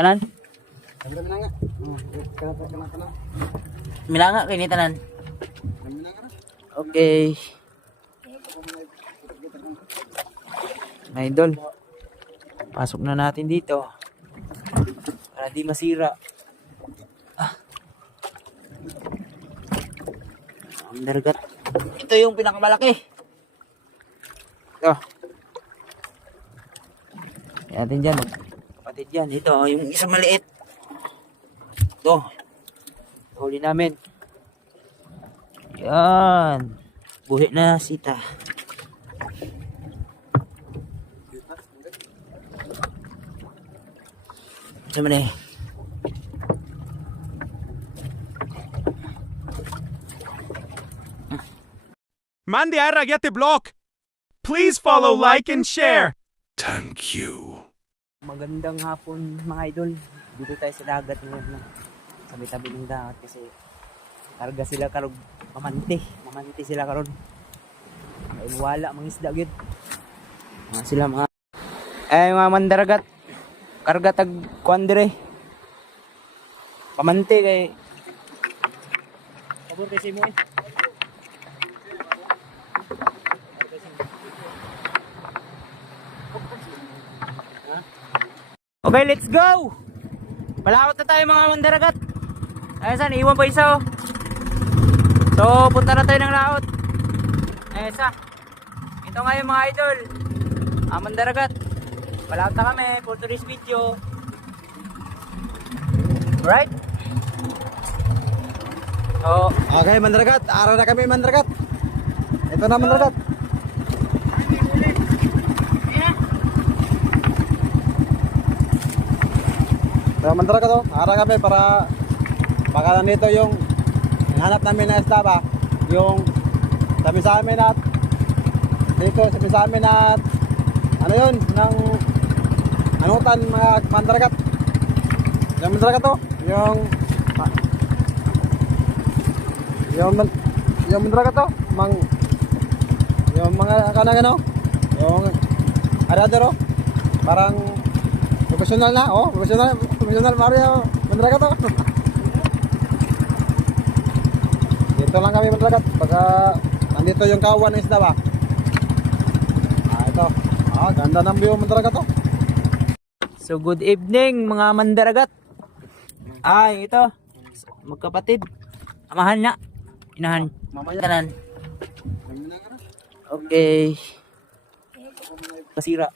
Tanan? Sabi na nga. Milanga kay ni tanan. Okay. Mga idol. Pasok na natin dito. Para di masira. Ang dargat. Ito yung pinakamalaki. Ito. Yan natin dyan. Kapatid yan. Ito yung isang maliit. Ito. Huli namin. Yan. Buhi na sita. Ito man eh. Mandi ära get block. Please follow, like, and share. Thank you. Magandang hapon mga idol. Dito tayo sa dagat ngayon na tabi-tabi ng dagat kasi karga sila karog mamante sila karon. Ang wala mga isda gid. Mga sila mga mga mandaragat. Karga tag kuan dire. Pamante kay sabor kasi mo eh. Okay, let's go! Malakot na tayo mga mandaragat. Ayun saan, iwan pa isa oh. So, punta na tayo ng laot. Ayun sa. Ito ngayon mga idol. Mandaragat. Malakot na kami for today's video. Right? So, Okay, mandaragat. Araw na kami, mandaragat. Ito na, mandaragat. So, mandaragat to. Araw kami para baka nito yung hanap namin na isda ba. Yung sabi sa amin at dito sabi sa amin at ano yun, ng anutan mga mandaragat. Yung mandaragat to. Yung mandaragat to. Yung mga kanang ano. Yung aradero. Parang professional na. Oh, professional Mario. Mandaragat to. Dito lang kami mandaragat. Pagka nandito yung kawan ng isda ba. Ito. Ganda ng view mandaragat to. so good evening mga mandaragat. Ito. Magkapatid. Amahan na. Inahan. Tanan. Okay. Kasira.